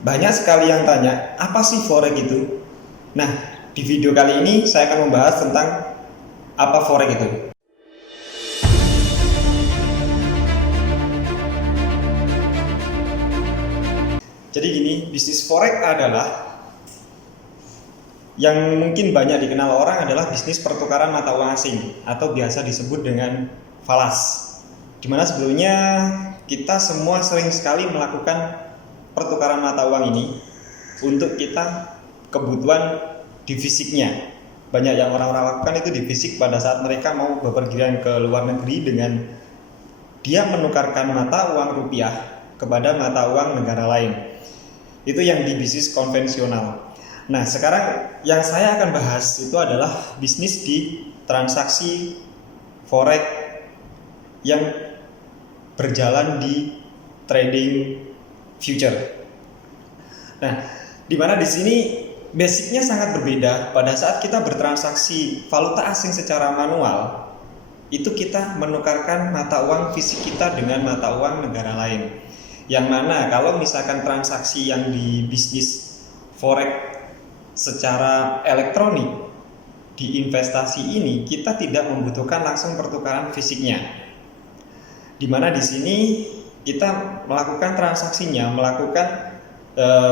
Banyak sekali yang tanya, apa sih forex itu? Nah, di video kali ini saya akan membahas tentang apa forex itu. Jadi gini, bisnis forex adalah yang mungkin banyak dikenal orang adalah bisnis pertukaran mata uang asing atau biasa disebut dengan falas. Dimana sebelumnya kita semua sering sekali melakukan pertukaran mata uang ini untuk kita kebutuhan di fisiknya. Banyak yang orang-orang lakukan itu di fisik pada saat mereka mau bepergian ke luar negeri dengan dia menukarkan mata uang rupiah kepada mata uang negara lain. Itu yang di bisnis konvensional. Nah, sekarang yang saya akan bahas itu adalah bisnis di transaksi forex yang berjalan di trading future. Nah, di mana di sini basicnya sangat berbeda. Pada saat kita bertransaksi valuta asing secara manual, itu kita menukarkan mata uang fisik kita dengan mata uang negara lain. Yang mana kalau misalkan transaksi yang di bisnis forex secara elektronik di investasi ini kita tidak membutuhkan langsung pertukaran fisiknya. Dimana di sini kita melakukan transaksinya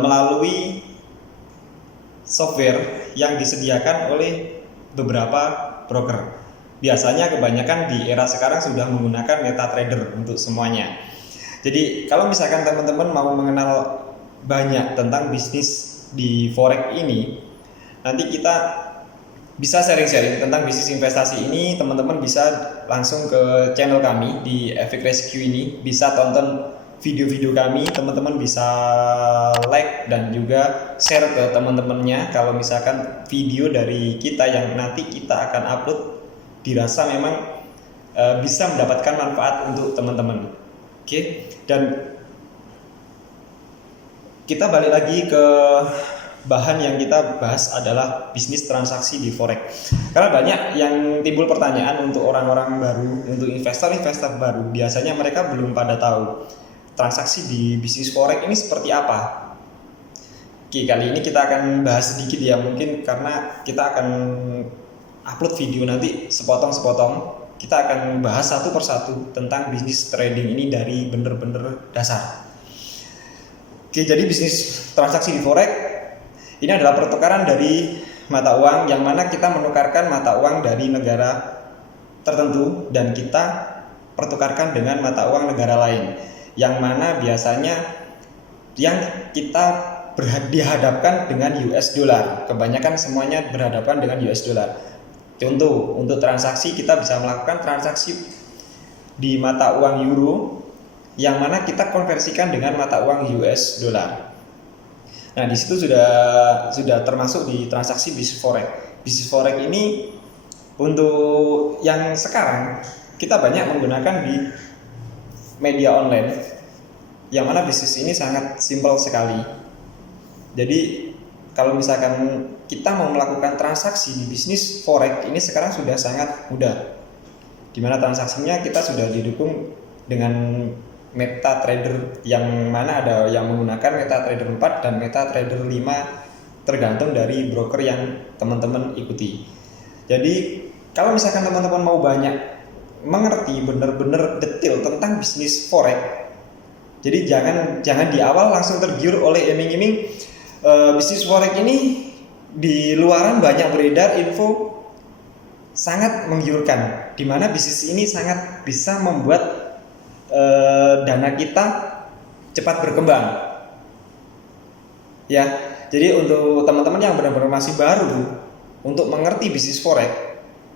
melalui software yang disediakan oleh beberapa broker. Biasanya kebanyakan di era sekarang sudah menggunakan MetaTrader untuk semuanya. Jadi kalau misalkan teman-teman mau mengenal banyak tentang bisnis di forex ini, nanti kita bisa sharing-sharing tentang bisnis investasi ini. Teman-teman bisa langsung ke channel kami di Efek Rescue ini, bisa tonton video-video kami, teman-teman bisa like dan juga share ke teman-temannya. Kalau misalkan video dari kita yang nanti kita akan upload dirasa memang bisa mendapatkan manfaat untuk teman-teman. Oke, dan kita balik lagi ke bahan yang kita bahas adalah bisnis transaksi di forex. Karena banyak yang timbul pertanyaan untuk orang-orang baru, untuk investor-investor baru, biasanya mereka belum pada tahu transaksi di bisnis forex ini seperti apa. Oke, kali ini kita akan bahas sedikit ya, mungkin karena kita akan upload video nanti sepotong-sepotong. Kita akan bahas satu persatu tentang bisnis trading ini dari bener-bener dasar. Oke, jadi bisnis transaksi di forex ini adalah pertukaran dari mata uang yang mana kita menukarkan mata uang dari negara tertentu dan kita pertukarkan dengan mata uang negara lain, yang mana biasanya yang kita dihadapkan dengan US dollar. Kebanyakan semuanya berhadapan dengan US dollar. Contoh, untuk transaksi kita bisa melakukan transaksi di mata uang euro yang mana kita konversikan dengan mata uang US dollar. Nah, di situ sudah termasuk di transaksi bisnis forex. Bisnis forex ini untuk yang sekarang kita banyak menggunakan di media online, yang mana bisnis ini sangat simpel sekali. Jadi kalau misalkan kita mau melakukan transaksi di bisnis forex ini sekarang sudah sangat mudah, dimana transaksinya kita sudah didukung dengan MetaTrader, yang mana ada yang menggunakan MetaTrader 4 dan MetaTrader 5 tergantung dari broker yang teman-teman ikuti. Jadi kalau misalkan teman-teman mau banyak mengerti benar-benar detail tentang bisnis forex, jadi jangan di awal langsung tergiur oleh iming-iming bisnis forex ini. Di luaran banyak beredar info sangat menggiurkan, di mana bisnis ini sangat bisa membuat dana kita cepat berkembang. Ya, jadi untuk teman-teman yang benar-benar masih baru untuk mengerti bisnis forex,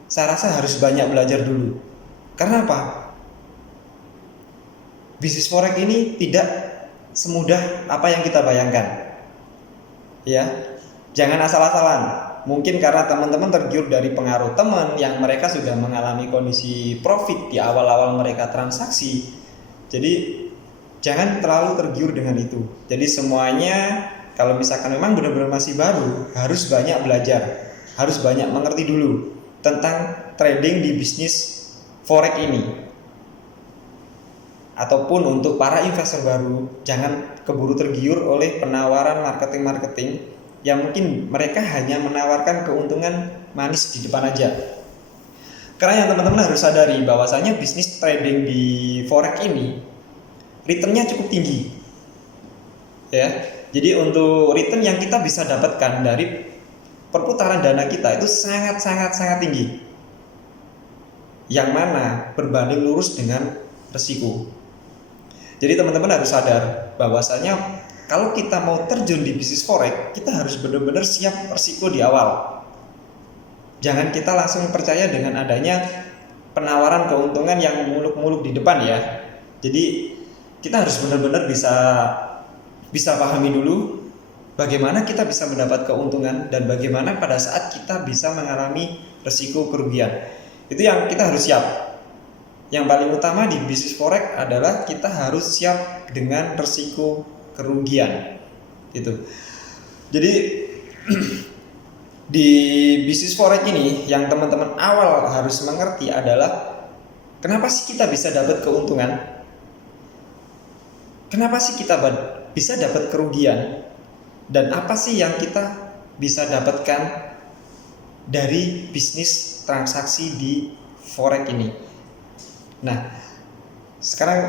saya rasa harus banyak belajar dulu. Karena apa? Bisnis forex ini tidak semudah apa yang kita bayangkan. Ya, jangan asal-asalan. Mungkin karena teman-teman tergiur dari pengaruh teman yang mereka sudah mengalami kondisi profit di awal-awal mereka transaksi. Jadi jangan terlalu tergiur dengan itu. Jadi semuanya kalau misalkan memang benar-benar masih baru, harus banyak belajar, harus banyak mengerti dulu tentang trading di bisnis forex ini. Ataupun untuk para investor baru, jangan keburu tergiur oleh penawaran marketing yang mungkin mereka hanya menawarkan keuntungan manis di depan aja. Karena yang teman-teman harus sadari bahwasanya bisnis trading di forex ini returnnya cukup tinggi, ya. Jadi untuk return yang kita bisa dapatkan dari perputaran dana kita itu sangat tinggi, yang mana berbanding lurus dengan resiko. Jadi teman-teman harus sadar bahwasanya kalau kita mau terjun di bisnis forex, kita harus benar-benar siap resiko di awal. Jangan kita langsung percaya dengan adanya penawaran keuntungan yang muluk-muluk di depan ya. Jadi kita harus benar-benar bisa pahami dulu bagaimana kita bisa mendapat keuntungan dan bagaimana pada saat kita bisa mengalami resiko kerugian. Itu yang kita harus siap. Yang paling utama di bisnis forex adalah kita harus siap dengan resiko kerugian. Itu. Jadi di bisnis forex ini yang teman-teman awal harus mengerti adalah kenapa sih kita bisa dapat keuntungan? Kenapa sih kita bisa dapat kerugian? Dan apa sih yang kita bisa dapatkan dari bisnis transaksi di forex ini? Nah, sekarang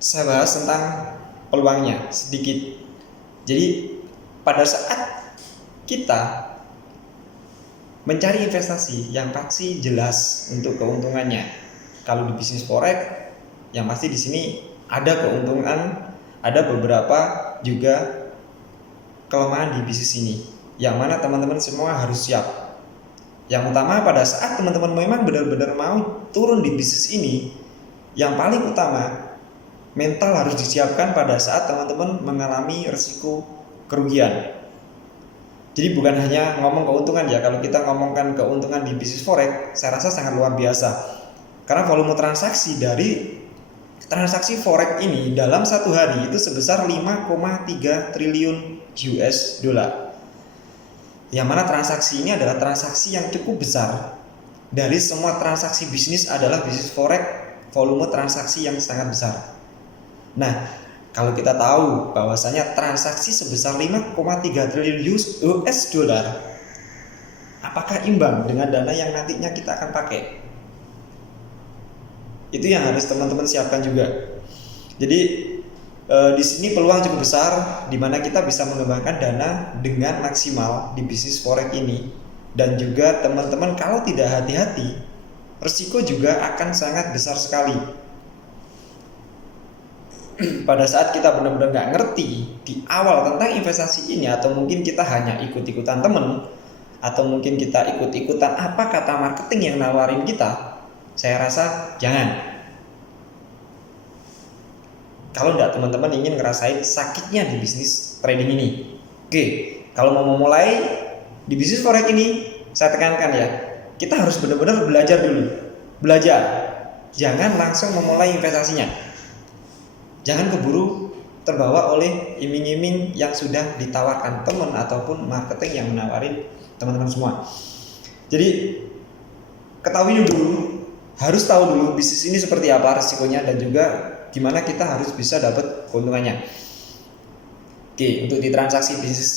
saya bahas tentang peluangnya sedikit. Jadi pada saat kita mencari investasi yang pasti jelas untuk keuntungannya. Kalau di bisnis forex, yang pasti di sini ada keuntungan, ada beberapa juga kelemahan di bisnis ini, yang mana teman-teman semua harus siap. Yang utama pada saat teman-teman memang benar-benar mau turun di bisnis ini, yang paling utama mental harus disiapkan pada saat teman-teman mengalami risiko kerugian. Jadi bukan hanya ngomong keuntungan ya, kalau kita ngomongkan keuntungan di bisnis forex, saya rasa sangat luar biasa. Karena volume transaksi dari transaksi forex ini dalam satu hari itu sebesar 5,3 triliun US dollar. Yang mana transaksi ini adalah transaksi yang cukup besar. Dari semua transaksi bisnis adalah bisnis forex volume transaksi yang sangat besar. Nah, kalau kita tahu bahwasanya transaksi sebesar 5,3 triliun US dollar, apakah imbang dengan dana yang nantinya kita akan pakai? Itu yang harus teman-teman siapkan juga. Jadi di sini peluang cukup besar di mana kita bisa mengembangkan dana dengan maksimal di bisnis forex ini. Dan juga teman-teman kalau tidak hati-hati, risiko juga akan sangat besar sekali. Pada saat kita benar-benar nggak ngerti di awal tentang investasi ini, atau mungkin kita hanya ikut-ikutan temen, atau mungkin kita ikut-ikutan apa kata marketing yang nawarin kita, saya rasa jangan. Kalau nggak teman-teman ingin ngerasain sakitnya di bisnis trading ini. Oke, kalau mau memulai di bisnis forex ini, saya tekankan ya, kita harus benar-benar belajar dulu. Belajar, jangan langsung memulai investasinya. Jangan keburu terbawa oleh iming-iming yang sudah ditawarkan teman ataupun marketing yang menawarin teman-teman semua. Jadi ketahui dulu, harus tahu dulu bisnis ini seperti apa resikonya dan juga gimana kita harus bisa dapat keuntungannya. Oke, untuk di transaksi bisnis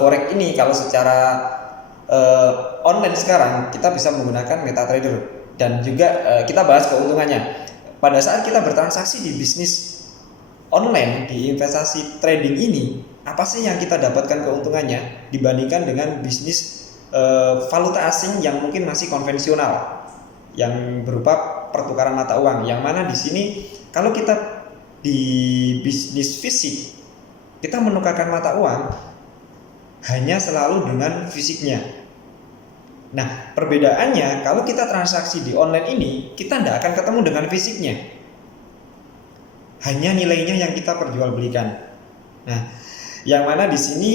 forex ini kalau secara online sekarang kita bisa menggunakan MetaTrader dan juga kita bahas keuntungannya. Pada saat kita bertransaksi di bisnis online di investasi trading ini, apa sih yang kita dapatkan keuntungannya dibandingkan dengan bisnis valuta asing yang mungkin masih konvensional, yang berupa pertukaran mata uang, yang mana di sini kalau kita di bisnis fisik kita menukarkan mata uang hanya selalu dengan fisiknya. Nah, perbedaannya kalau kita transaksi di online ini, kita tidak akan ketemu dengan fisiknya, hanya nilainya yang kita perjualbelikan. Nah, yang mana di sini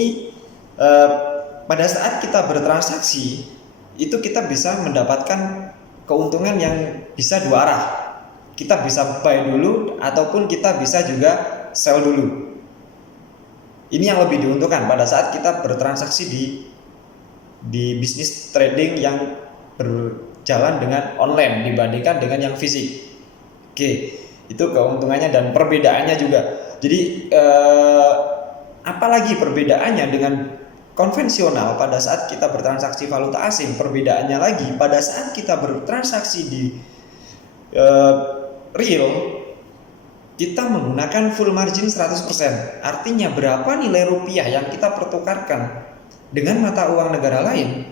pada saat kita bertransaksi itu kita bisa mendapatkan keuntungan yang bisa dua arah. Kita bisa buy dulu ataupun kita bisa juga sell dulu. Ini yang lebih diuntungkan pada saat kita bertransaksi di bisnis trading yang berjalan dengan online dibandingkan dengan yang fisik. Oke, itu keuntungannya dan perbedaannya juga. Jadi apalagi perbedaannya dengan konvensional pada saat kita bertransaksi valuta asing, perbedaannya lagi pada saat kita bertransaksi di real, kita menggunakan full margin 100%. Artinya berapa nilai rupiah yang kita pertukarkan dengan mata uang negara lain,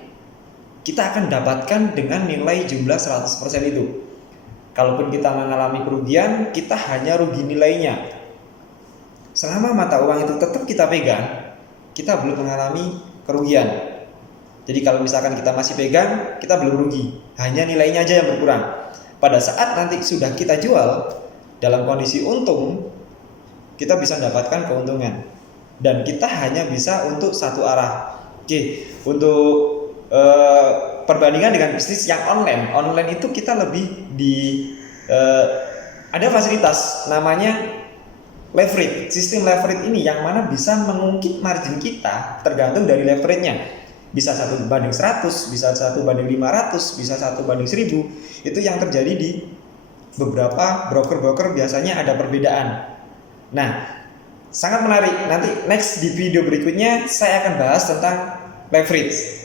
kita akan dapatkan dengan nilai jumlah 100% itu. Kalaupun kita mengalami kerugian, kita hanya rugi nilainya. Selama mata uang itu tetap kita pegang, kita belum mengalami kerugian. Jadi kalau misalkan kita masih pegang, kita belum rugi, hanya nilainya aja yang berkurang. Pada saat nanti sudah kita jual dalam kondisi untung, kita bisa mendapatkan keuntungan. Dan kita hanya bisa untuk satu arah. Oke, untuk perbandingan dengan bisnis yang online itu kita lebih ada fasilitas namanya leverage. Sistem leverage ini yang mana bisa mengungkit margin kita tergantung dari leverage-nya. Bisa 1:100, bisa 1:500, bisa 1:1000. Itu yang terjadi di beberapa broker-broker, biasanya ada perbedaan. Nah, sangat menarik. Nanti next di video berikutnya saya akan bahas tentang leverage.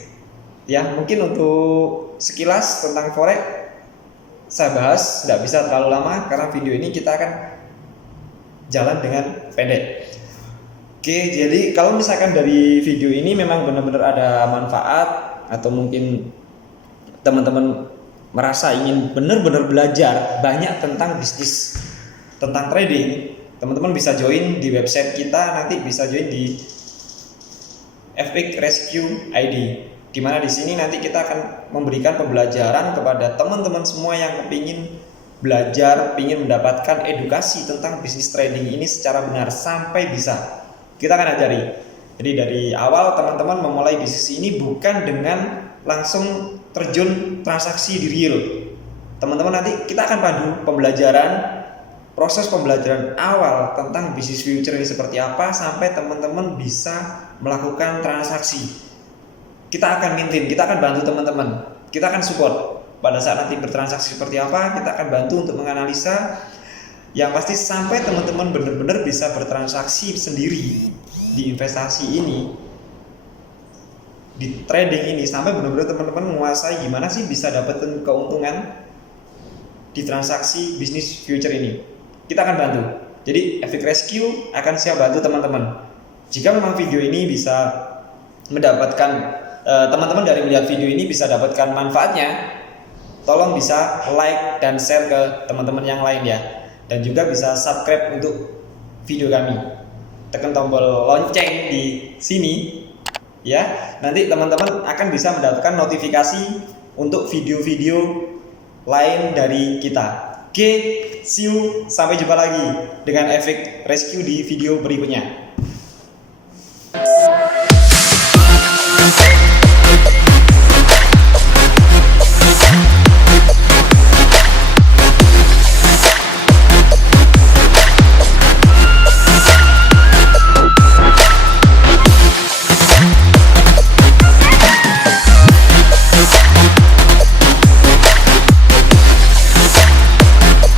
Ya, mungkin untuk sekilas tentang forex saya bahas, tidak bisa terlalu lama karena video ini kita akan jalan dengan pendek. Oke, jadi kalau misalkan dari video ini memang benar-benar ada manfaat, atau mungkin teman-teman merasa ingin benar-benar belajar banyak tentang bisnis, tentang trading, teman-teman bisa join di website kita, nanti bisa join di FX Rescue ID, di mana di sini nanti kita akan memberikan pembelajaran kepada teman-teman semua yang kepingin belajar, ingin mendapatkan edukasi tentang bisnis trading ini secara benar sampai bisa. Kita akan ajari. Jadi dari awal teman-teman memulai bisnis ini bukan dengan langsung terjun transaksi di real. Teman-teman nanti kita akan pandu proses pembelajaran awal tentang bisnis future ini seperti apa sampai teman-teman bisa melakukan transaksi. Kita akan maintain, kita akan bantu teman-teman, kita akan support. Pada saat nanti bertransaksi seperti apa, kita akan bantu untuk menganalisa. Yang pasti sampai teman-teman benar-benar bisa bertransaksi sendiri di investasi ini, di trading ini, sampai benar-benar teman-teman menguasai gimana sih bisa dapetin keuntungan di transaksi bisnis future ini. Kita akan bantu. Jadi FX Rescue akan siap bantu teman-teman. Jika memang video ini bisa mendapatkan teman-teman dari melihat video ini bisa dapatkan manfaatnya, tolong bisa like dan share ke teman-teman yang lain ya. Dan juga bisa subscribe untuk video kami. Tekan tombol lonceng di sini ya. Nanti teman-teman akan bisa mendapatkan notifikasi untuk video-video lain dari kita. Oke, see you, sampai jumpa lagi dengan FX Rescue di video berikutnya.